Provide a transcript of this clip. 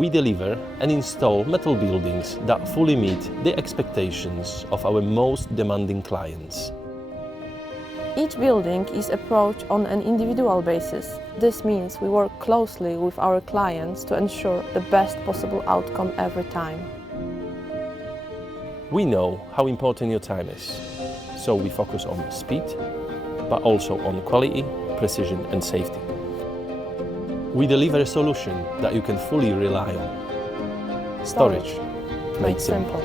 We deliver and install metal buildings that fully meet the expectations of our most demanding clients. Each building is approached on an individual basis. This means we work closely with our clients to ensure the best possible outcome every time. We know how important your time is, so we focus on speed, but also on quality, precision and safety. We deliver a solution that you can fully rely on. Storage made simple.